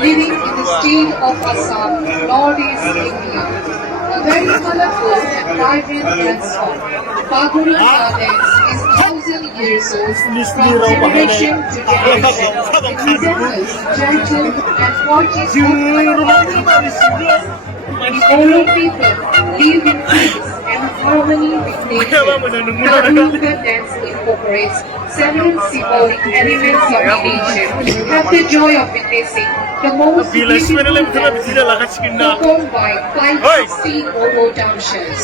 living in the state of Assam, northeast India. A very colorful and vibrant dance form. Paguri dance is 1,000 years old from generation to generation. It resembles gentle and poetic the Oro people live in peace and harmony with nature. Paguri dance incorporates several symbolic elements of nature. Have the joy of witnessing the most beautiful dance performed by 560 Oro dancers.